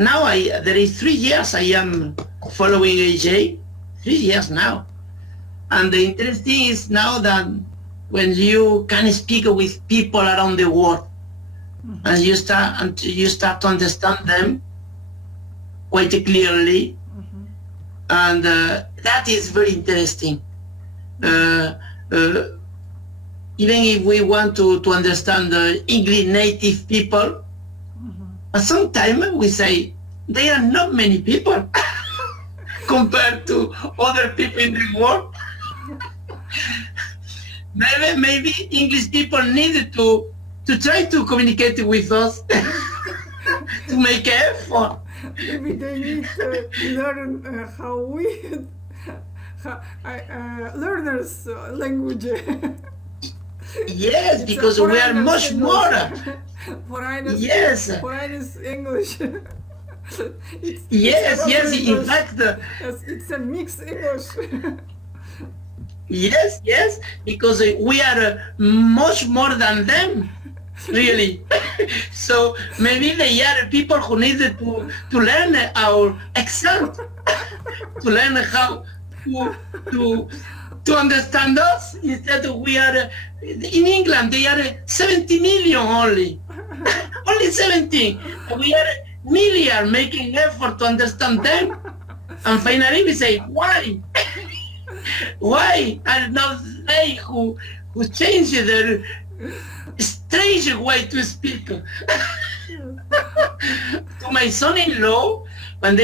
now there is 3 years I am following AJ, 3 years now. And the interesting is now that when you can speak with people around the world, and you start to understand them quite clearly, and that is very interesting. Even if we want to understand the English native people, sometimes we say there are not many people compared to other people in the world. Maybe English people needed to try to communicate with us, to make an effort. Maybe they need to learn how we learners language. Yes, because we are much more. Foreigners, Yes. foreigners English. Yes, in English. fact, Yes, it's a mixed English. yes, because we are much more than them, really. So maybe they are people who needed to learn our accent, to learn how to understand us. Instead, we are in England. They are 70 million only, only 17. We are million making effort to understand them, and finally we say why? Why are not they who change their strange way to speak? To my son-in-law, when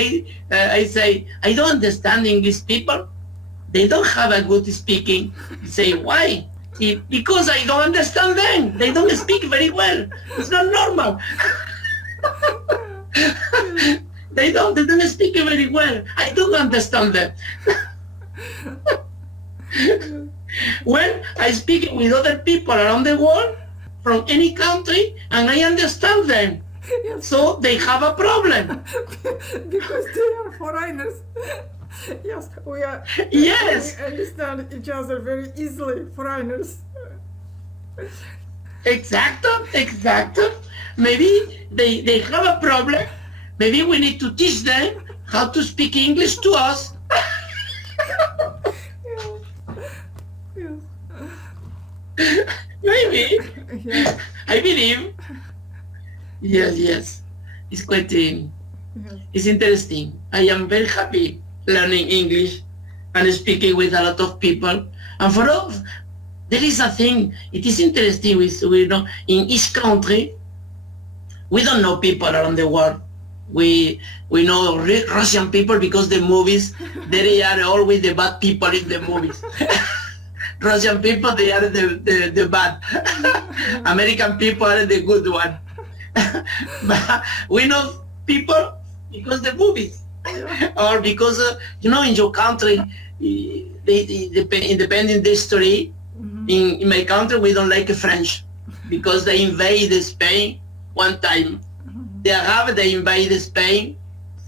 I say, I don't understand English people, they don't have a good speaking. I say, why? Because I don't understand them. They don't speak very well. It's not normal. They don't speak very well. I don't understand them. When I speak with other people around the world, from any country, and I understand them, Yes. so they have a problem. Because they are foreigners. Yes, we are. Yes. We understand each other very easily, foreigners. Exactly. Maybe they have a problem. Maybe we need to teach them how to speak English to us. Yes. Maybe. Yes. I believe. Yes. It's quite Yes. it's interesting. I am very happy learning English and speaking with a lot of people. And for all, there is a thing. It is interesting. We know in each country, we don't know people around the world. We know Russian people because the movies, they are always the bad people in the movies. Russian people, they are the bad. American people are the good one. But we know people because the movies, or because in your country, independent history. In my country, we don't like French because they invaded Spain one time. They invaded Spain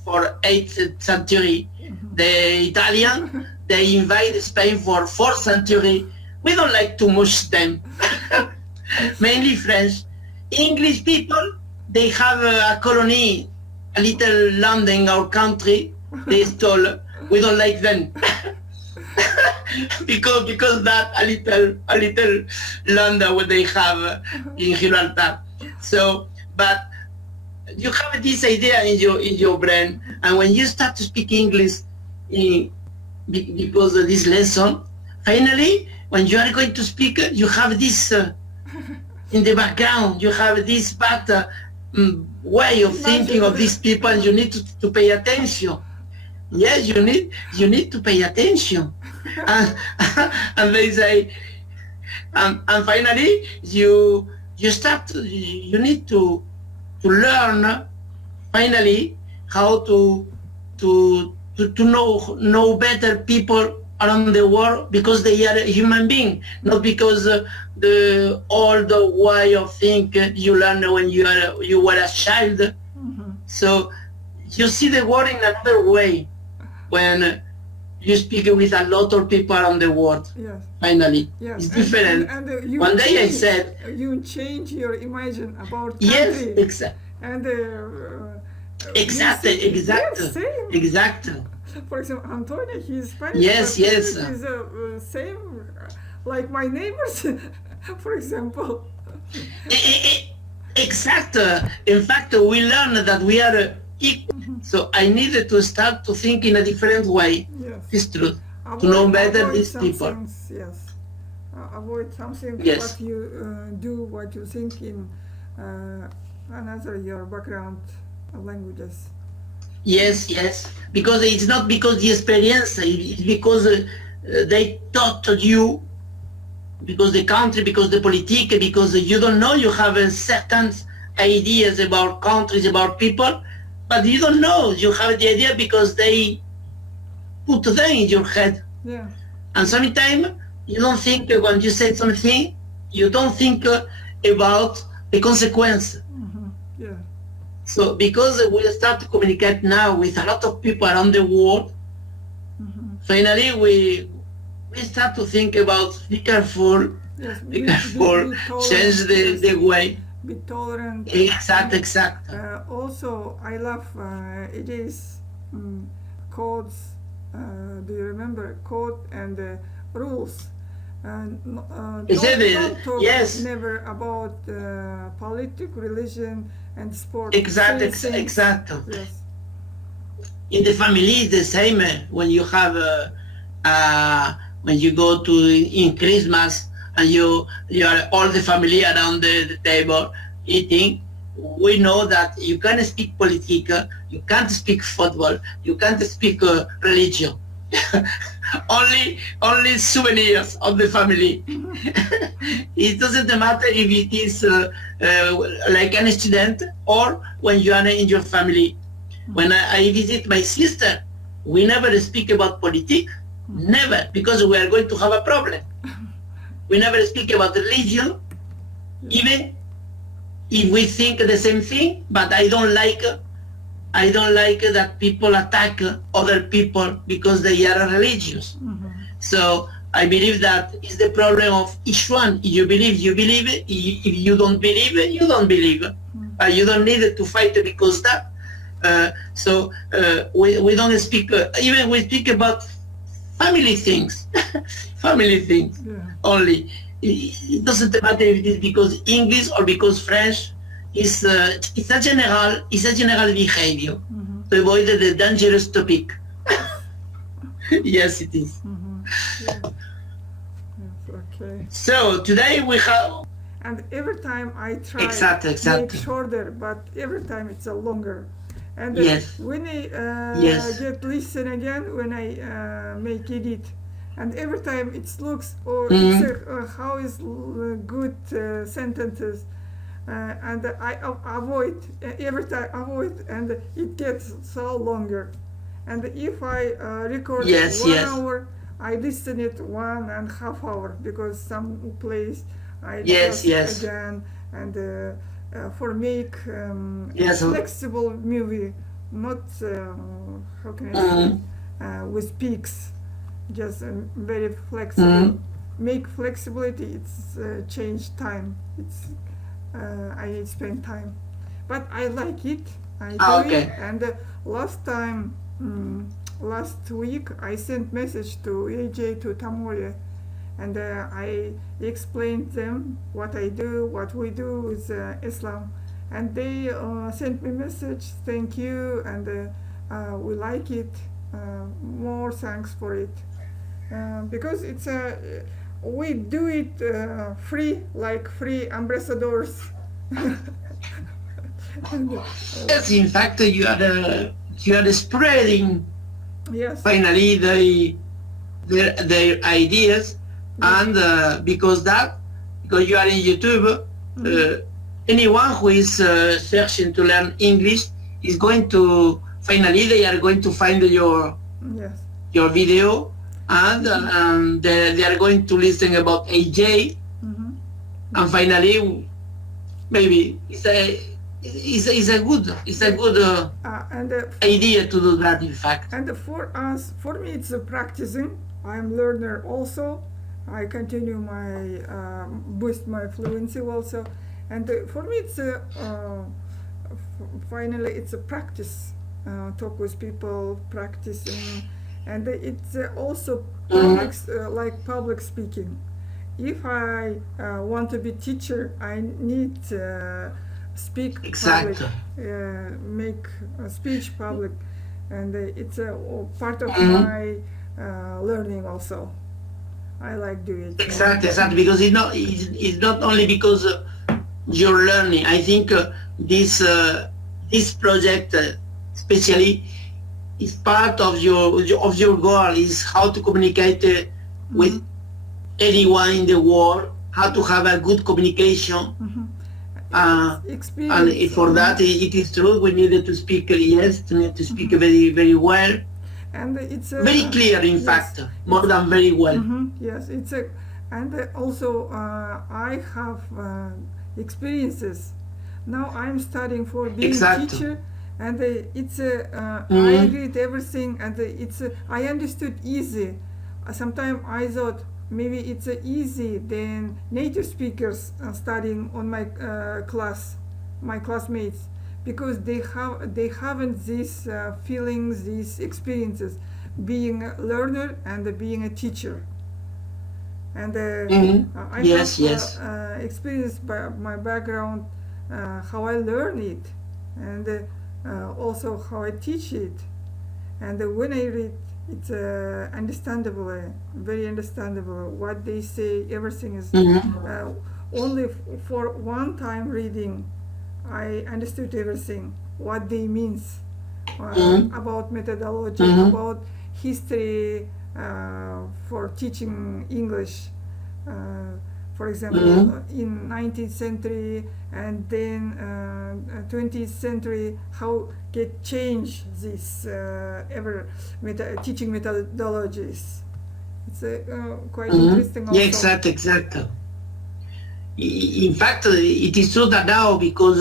for 8th century. The Italian, they invaded Spain for 4th century. We don't like too much them. Mainly French. English people, they have a colony, a little land in our country. They stole. We don't like them. because that a little land what they have in Gibraltar. So, but you have this idea in your brain, and when you start to speak English because of this lesson, finally, when you are going to speak, you have this in the background. You have this bad way of thinking of these people, and you need to pay attention. Yes, you need to pay attention, and they say, and finally you need to learn finally how to know better people around the world, because they are a human being, not because the old way of thinking you learn when you were a child. So you see the world in another way when you speak with a lot of people around the world. Yes. Finally, Yes. it's different. And you One day I change- said, you change your imagine about country. yes, exactly. And Exactly, Yes, exactly, same. exactly. For example, Antonio, he's Spanish, Yes, but yes. English is same like my neighbors, for example. Exact. In fact, we learn that we are equal. So I needed to start to think in a different way. Yes. This truth. To know better Avoid these some people. things, yes. Avoid some things Yes. what you do, what you think in another your background languages. Yes, yes. Because it's not because the experience, it's because they taught you, because the country, because the politique, because you don't know, you have certain ideas about countries, about people, but you don't know. You have the idea because they put them in your head. Yeah. And sometimes you don't think when you say something, you don't think about the consequence. Yeah. So because we start to communicate now with a lot of people around the world, finally we start to think about be careful, Yes. be careful, change Tolerant. the way. Be tolerant. Exact. Also, I love it is codes. Do you remember code and rules? Is it? Don't talk Yes. never about politics, religion, and sport. Exactly. Yes. In the family, it's the same. When you have when you go to in Christmas and you are all the family around the table eating, we know that you can't speak politics, you can't speak football, you can't speak religion. only souvenirs of the family. It doesn't matter if it is like an student or when you are in your family. When I visit my sister, we never speak about politics, never, because we are going to have a problem. We never speak about religion, even if we think the same thing, but I don't like that people attack other people because they are religious. So I believe that is the problem of each one. If you believe, you believe. If you don't believe, you don't believe. You don't need to fight because that. We don't speak, even we speak about family things, family things only. It doesn't matter if it is because English or because French. It's a general behavior to avoid the dangerous topic. Yes, it is. Yes, okay. So today we have. And every time I try Exactly. make shorter, but every time it's a longer. And yes. When I get listen again, when I make edit, and every time it looks or it's how is good sentences, and I avoid every time avoid, and it gets so longer. And if I record 1 hour, I listen it 1.5 hours because some place I just again and for make flexible movie, not how can I say with peaks, just very flexible. Make flexibility. It's change time. It's I spend time, but I like it. I do it. And last week I sent message to AJ to Tamore, and I explained them what I do, what we do with Islam, and they sent me message, thank you, and we like it, more thanks for it, because it's we do it free, like free ambassadors. Yes, in fact, you are spreading. Yes. Finally, their ideas, and because you are in YouTube, anyone who is searching to learn English is going to finally they are going to find your video, and they are going to listen about AJ, and finally maybe it's a good idea to do that, in fact. And for me it's practicing. I'm learner also. I continue my boost my fluency also, and for me it's finally it's a practice. Talk with people, practicing, and it's also public, like public speaking. If I want to be teacher, I need speak Exactly. public, make a speech public, and it's a part of Mhm. my learning also. I like do it. Exactly, because it's not only because you're learning. I think this project, especially, is part of your goal. Is how to communicate with anyone in the world. How to have a good communication. And Experience. for that, it is true. We needed to speak. Yes, to need to speak very, very well. And it's Very clear, in yes, fact, more than very well. yes, it's a, and also I have experiences. Now I'm studying for being Exactly. teacher, and it's I read everything, and it's I understood easy. Sometimes I thought maybe it's easy than native speakers studying on my class, my classmates, because they haven't these feelings, these experiences, being a learner and being a teacher. And I Yes, have yes. experience by my background, how I learn it, and also how I teach it. And when I read, it's understandable, very understandable. What they say, everything is only for one time reading. I understood everything, what they means about methodology, about history for teaching English. For example, in 19th century and then 20th century, how get change these teaching methodologies. It's quite interesting also. Yeah, exactly. In fact, it is true that now, because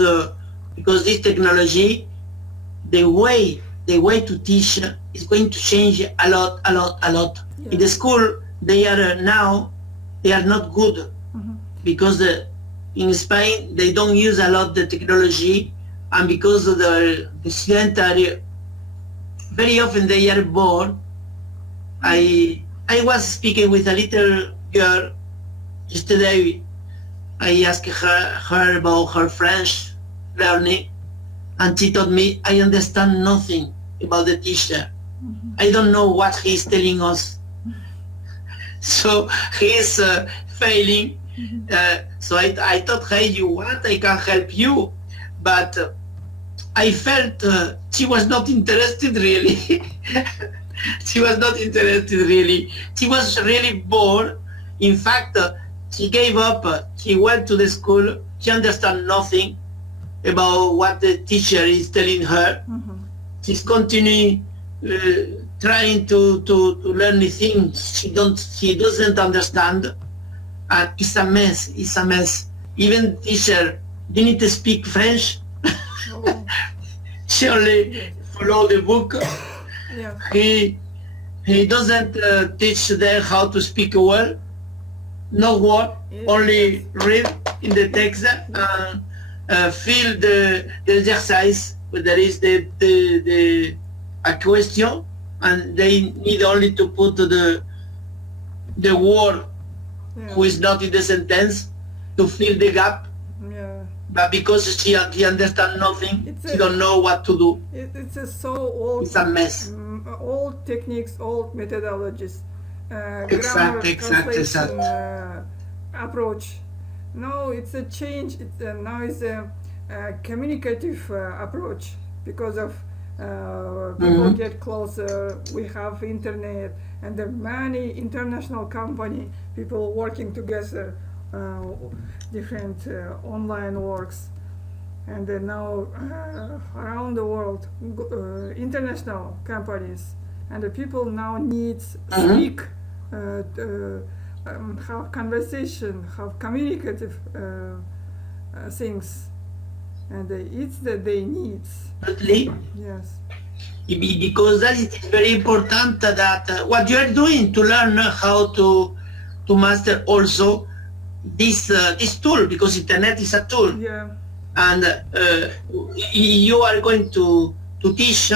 this technology, the way to teach is going to change a lot. Yeah. In the school, they are not good because in Spain they don't use a lot the technology, and because the students are very often they are bored. I was speaking with a little girl yesterday. I asked her about her French learning, and she told me, I understand nothing about the teacher. I don't know what he's telling us. So he's failing. So I thought, hey, you want? I can help you. But I felt she was not interested really. She was not interested really. She was really bored. In fact, she gave up. She went to the school. She understands nothing about what the teacher is telling her. She's continuing trying to learn the things she doesn't understand, and it's a mess. Even teacher didn't speak French. She only follow the book. Yeah. He doesn't teach them how to speak well. No word, only read in the text and fill the exercise. There is a question, and they need only to put the word who is not in the sentence to fill the gap. Yeah. But because she understands nothing, she don't know what to do. It's so old. It's a mess. Old techniques, old methodologies. Exactly. Translation approach. No, it's a change. Now it's a communicative approach because of people get closer. We have internet and there are many international company people working together, different online works, and now around the world, international companies, and the people now need speak, have conversation, have communicative things, and it's that they need. Absolutely. Yes. Because that is very important that what you are doing to learn how to master also this tool, because internet is a tool. Yeah. and you are going to teach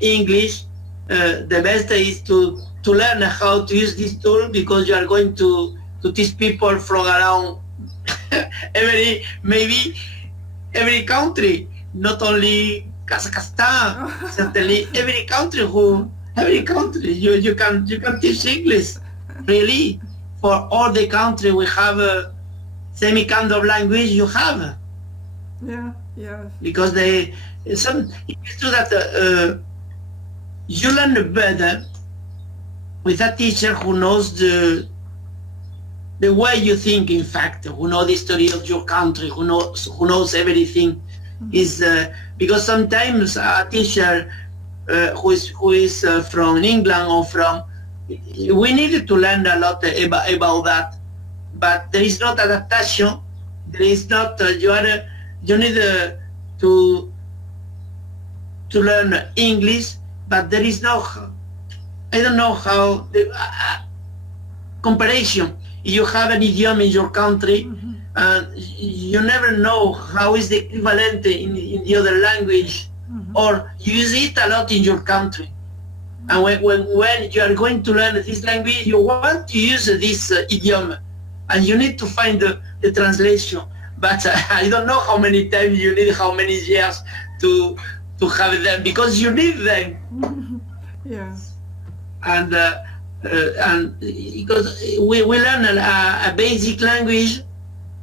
English, the best is to learn how to use this tool, because you are going to teach people from around maybe every country, not only Kazakhstan, certainly every country you can teach English, really. For all the country we have same kind of language you have. Yeah, yeah. Because it's true that you learn better with a teacher who knows the way you think, in fact, who knows the story of your country, who knows everything. Is because sometimes a teacher who is from England or from, we need to learn a lot about that, but there is not adaptation. There is not you need to learn English, but there is no, I don't know how the comparison. You have an idiom in your country, and you never know how is the equivalent in the other language, or you use it a lot in your country. And when you are going to learn this language, you want to use this idiom, and you need to find the translation. But I don't know how many times you need, how many years to have them, because you need them. Yeah. And because we learn a basic language,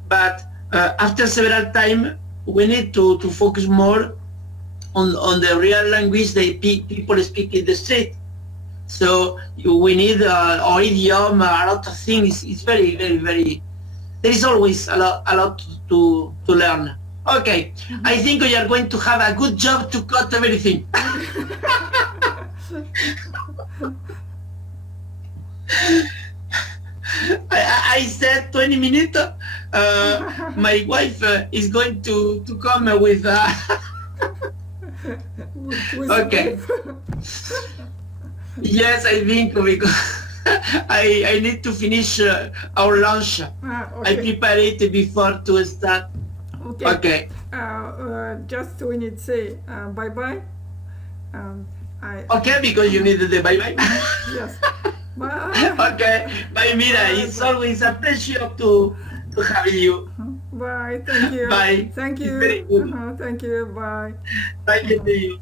but after several time we need to focus more on the real language that people speak in the street. So we need our idiom, a lot of things. It's very, very, very, there is always a lot to learn. Okay, I think we are going to have a good job to cut everything. I said 20 minutes. My wife is going to come with okay. Yes, I think, because I need to finish our lunch. Okay. I prepare it before to start. Okay. Just we need to say bye-bye. Okay, because you needed the bye-bye. Yes. Bye. Okay. Bye, Mira. It's always a pleasure to have you. Bye. Thank you. Bye. Thank you. It's very good. Thank you. Bye. Thank you to you.